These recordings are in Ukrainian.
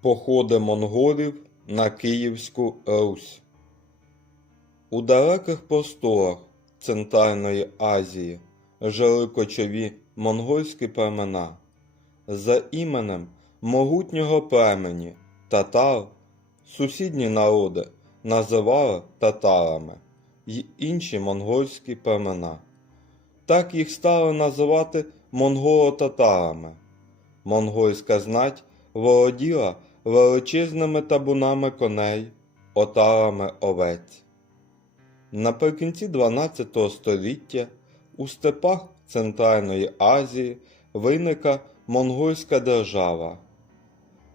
Походи монголів на Київську Русь. У далеких просторах Центральної Азії жили кочові монгольські племена. За іменем могутнього племені татар сусідні народи називали татарами й інші монгольські племена. Так їх стали називати монголо-татарами. Монгольська знать володіла величезними табунами коней, отарами овець. Наприкінці 12 століття у степах Центральної Азії виникла монгольська держава.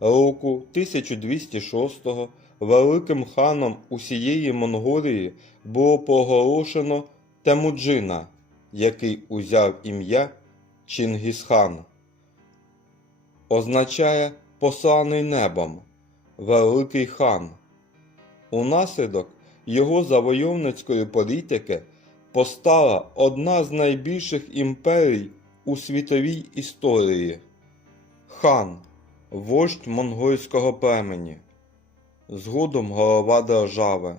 Року 1206-го великим ханом усієї Монголії було проголошено Темуджина, який узяв ім'я Чингісхан. Означає посланий небом, великий хан. Унаслідок його завойовницької політики постала одна з найбільших імперій у світовій історії. Хан, вождь монгольського племені, згодом голова держави.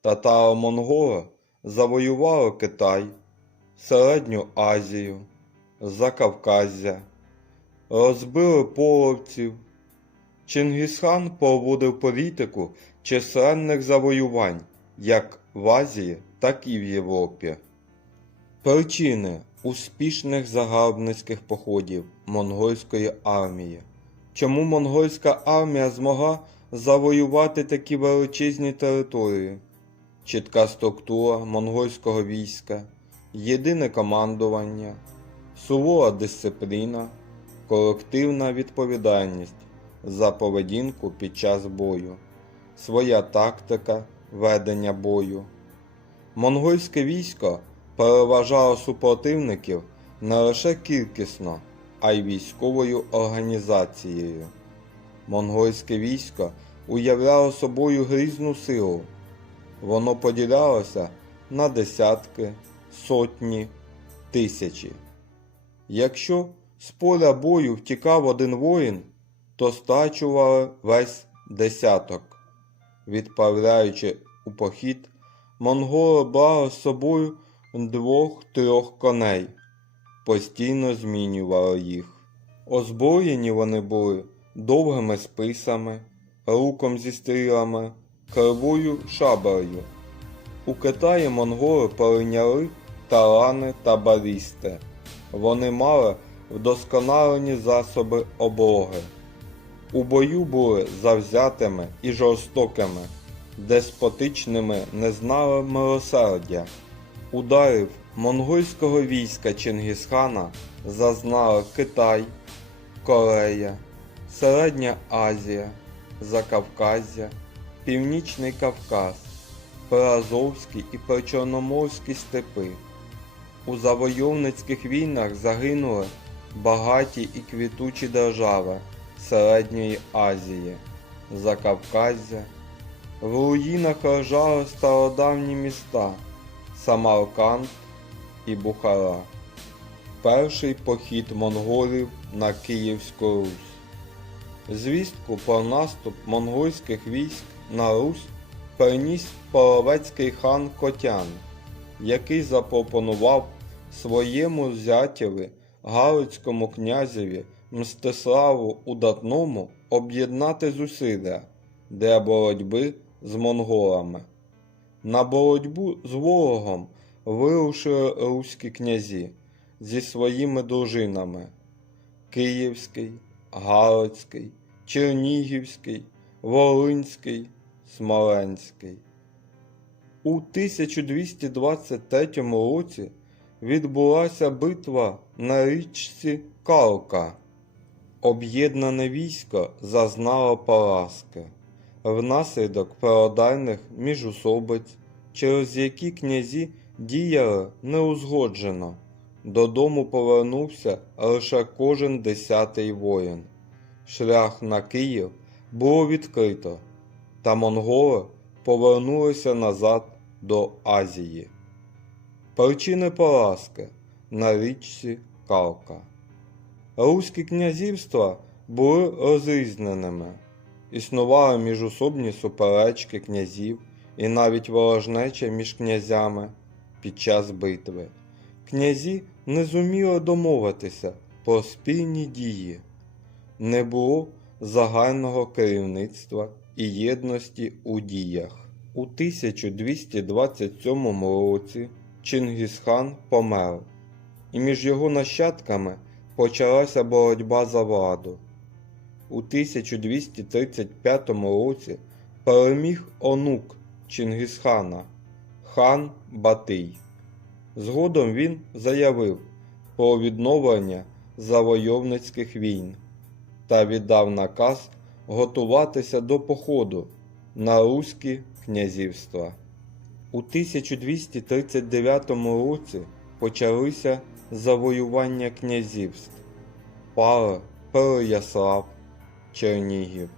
Татаро-монголи завоювали Китай, Середню Азію, Закавказя, розбили половців. Чингісхан проводив політику численних завоювань як в Азії, так і в Європі. Причини успішних загарбницьких походів монгольської армії. Чому монгольська армія змогла завоювати такі величезні території? Чітка структура монгольського війська, єдине командування, сувора дисципліна, колективна відповідальність за поведінку під час бою, своя тактика ведення бою. Монгольське військо переважало супротивників не лише кількісно, а й військовою організацією. Монгольське військо уявляло собою грізну силу. Воно поділялося на десятки, сотні, тисячі. Якщо з поля бою втікав один воїн, то стачували весь десяток. Відправляючи у похід, монголи брали з собою двох-трьох коней, постійно змінювали їх. Озброєні вони були довгими списами, луком зі стрілами, кривою шабелею. У Китаї монголи перейняли талани та балісти. Вони мали вдосконалені засоби облоги. У бою були завзятими і жорстокими, деспотичними не знали милосердя. Ударів монгольського війська Чингісхана зазнали Китай, Корея, Середня Азія, Закавказя, Північний Кавказ, Приазовські і Причорноморські степи. У завойовницьких війнах загинули багаті і квітучі держави Середньої Азії, Закавказя. В руїнах лежали стародавні міста Самарканд і Бухара. Перший похід монголів на Київську Русь. Звістку про наступ монгольських військ на Русь переніс половецький хан Котян, який запропонував своєму зятєві Галицькому князеві Мстиславу Удатному об'єднати зусилля для боротьби з монголами. На боротьбу з ворогом вирушили руські князі зі своїми дружинами Київський, Галицький, Чернігівський, Волинський, Смоленський. У 1223 році відбулася битва на річці Калка. Об'єднане військо зазнало поразки внаслідок феодальних міжусобиць, через які князі діяли неузгоджено. Додому повернувся лише кожен десятий воїн. Шлях на Київ було відкрито, та монголи повернулися назад до Азії. Причини поразки на річці Калка. Руські князівства були розрізненими. Існували міжособні суперечки князів і навіть ворожнеча між князями під час битви. Князі не зуміли домовитися про спільні дії. Не було загального керівництва і єдності у діях. У 1227 році Чингісхан помер, і між його нащадками почалася боротьба за владу. У 1235 році переміг онук Чингісхана хан Батий. Згодом він заявив про відновлення завойовницьких війн та віддав наказ готуватися до походу на Руські князівства. У 1239 році почалися завоювання князівств Пала, Переяслав, Чернігів.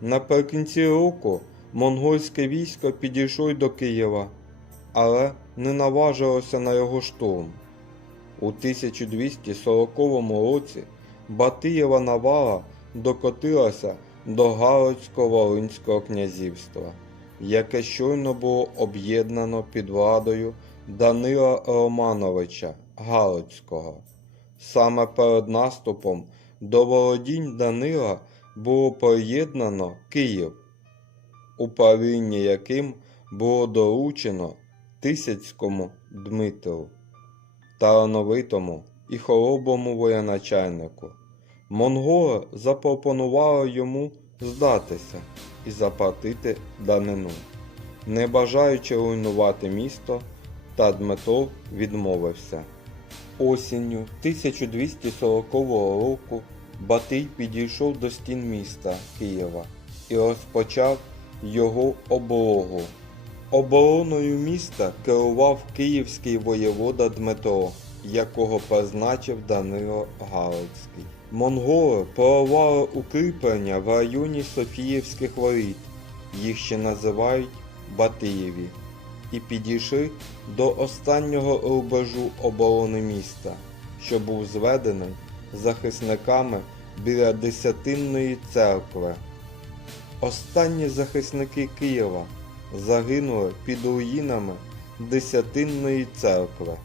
Наприкінці року монгольське військо підійшло й до Києва, але не наважилося на його штурм. У 1240 році Батиєва навала докотилася до Галицько-Волинського князівства, яке щойно було об'єднано під владою Данила Романовича Галицького. Саме перед наступом до володінь Данила було приєднано Київ, управління яким було доручено Тисяцькому Дмитру, талановитому і хоробому воєначальнику. Монголи запропонували йому здатися і заплатити данину, не бажаючи руйнувати місто, та Дмитро відмовився. Осінню 1240 року Батий підійшов до стін міста Києва і розпочав його облогу. Обороною міста керував київський воєвода Дмитро, якого призначив Данило Галицький. Монголи прорвали укріплення в районі Софіївських воріт, їх ще називають Батиєві, і підійшли до останнього рубежу оборони міста, що був зведений захисниками біля Десятинної церкви. Останні захисники Києва загинули під руїнами Десятинної церкви.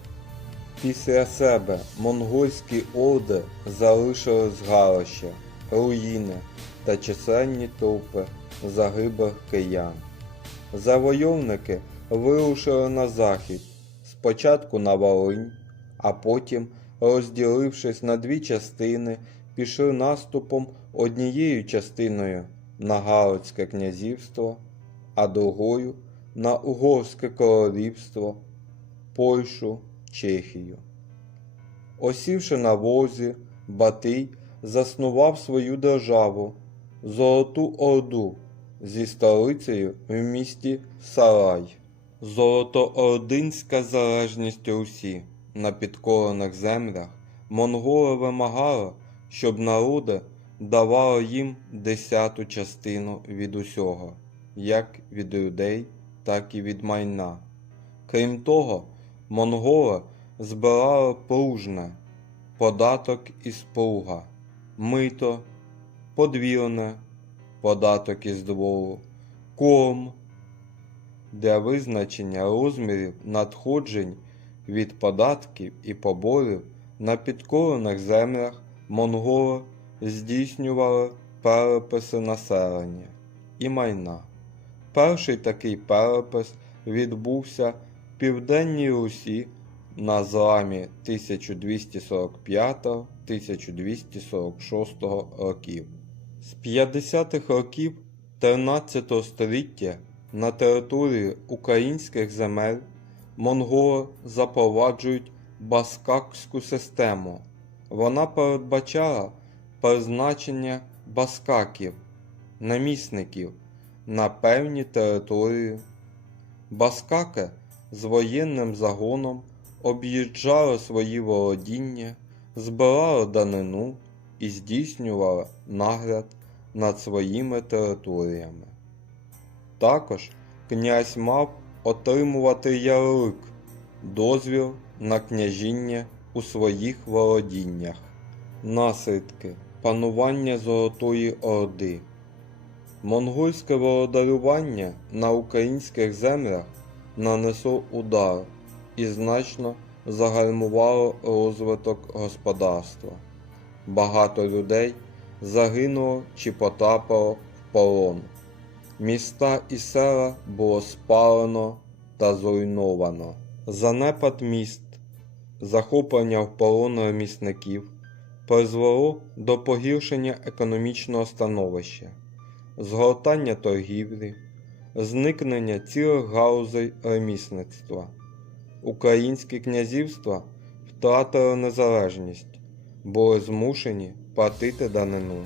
Після себе монгольські орди залишили згарища, руїни та численні трупи загиблих киян. Завойовники вирушили на захід, спочатку на Волинь, а потім, розділившись на дві частини, пішли наступом однією частиною на Галицьке князівство, а другою на Угорське королівство, Польщу, Чехію. Осівши на возі, Батий заснував свою державу, Золоту Орду зі столицею в місті Сарай. Золотоординська залежність Русі на підкорених землях монголи вимагали, щоб народи давали їм десяту частину від усього, як від людей, так і від майна. Крім того, монголи збирали пружне, податок із плуга, мито, подвірне, податок із двору, корм для визначення розмірів надходжень від податків і поборів на підкорених землях монголи здійснювали переписи населення і майна. Перший такий перепис відбувся в Південній Русі на зламі 1245-1246 років. З 50-х років 13 століття на території українських земель монголи запроваджують баскакську систему. Вона передбачала призначення баскаків, намісників на певні території. Баскаки з воєнним загоном об'їжджали свої володіння, збирали данину і здійснювали нагляд над своїми територіями. Також князь мав отримувати ярлик, дозвіл на княжіння у своїх володіннях. Наслідки Панування Золотої Орди Монгольське володарювання на українських землях нанесло удар і значно загальмувало розвиток господарства. Багато людей загинуло чи потрапило в полон. Міста і села було спалено та зруйновано. Занепад міст, захоплення в полон ремісників призвело до погіршення економічного становища, згортання торгівлі, зникнення цілих галузей ремісництва. Українські князівства втратили незалежність, були змушені платити данину.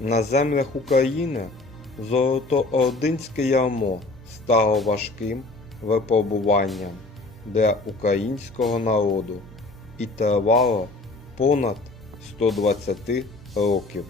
На землях України золотоординське ярмо стало важким випробуванням для українського народу і тривало понад 120 років.